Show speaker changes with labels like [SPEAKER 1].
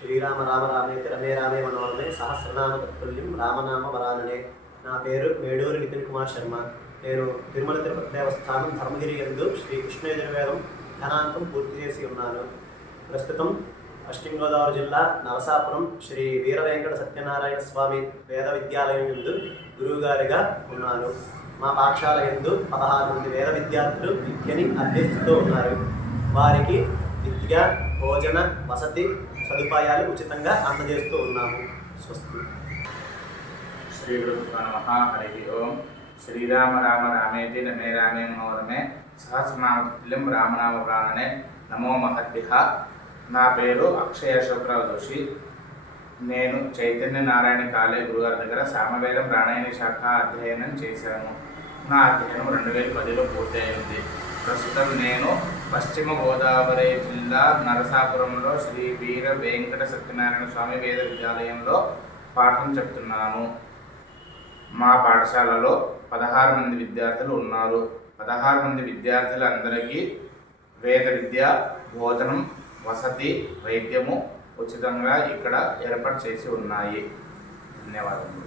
[SPEAKER 1] శ్రీరామ రామ రామేతి రమే రామే మనోరమే సహస్రనామ తత్తుల్యం రామనామ వరాననే. నా పేరు మేడూరి నితిన్ కుమార్ శర్మ. నేను తిరుమల తిరుపతి దేవస్థానం ధర్మగిరి ఎందు శ్రీ కృష్ణ యజుర్వేదం ఘనాంతం పూర్తి చేసి ఉన్నాను. ప్రస్తుతం పశ్చిమ గోదావరి జిల్లా నరసాపురం శ్రీ వీర వెంకట సత్యనారాయణ స్వామి వేద విద్యాలయం ఎందు గురువుగారిగా ఉన్నాను. మా పాఠశాల ఎందు పదహారు మంది వేద విద్యార్థులు విద్యని అభ్యసిస్తూ ఉన్నారు. వారికి విద్య భోజన వసతి సదుపాయాలు ఉచితంగా అందజేస్తూ ఉన్నాము. స్వస్తి.
[SPEAKER 2] శ్రీ గురుభ్యో నమ. హరి ఓం. శ్రీరామ రామ రామేతి రమే రామే మనోరమే సహస్రనామతుల్యం రామనామ ప్రాణనే నమో మహద్భిహ నా పేరు అక్షయ అశోకరావు జోషి. నేను చైతన్య నారాయణ కాలే గురుగారి దగ్గర సామవేదం ప్రాణాయణ శాఖ అధ్యయనం చేశాను. నా అధ్యయనం రెండు వేల పదిలో పూర్తయింది. ప్రస్తుతం నేను పశ్చిమ గోదావరి జిల్లా నరసాపురంలో శ్రీ వీర వెంకట సత్యనారాయణ స్వామి వేద విద్యాలయంలో పాఠం చెప్తున్నాను. మా పాఠశాలలో పదహారు మంది విద్యార్థులు ఉన్నారు. పదహారు మంది విద్యార్థులందరికీ వేద విద్య భోజనం వసతి వైద్యము ఉచితంగా ఇక్కడ ఏర్పాటు చేసి ఉన్నాయి. ధన్యవాదములు.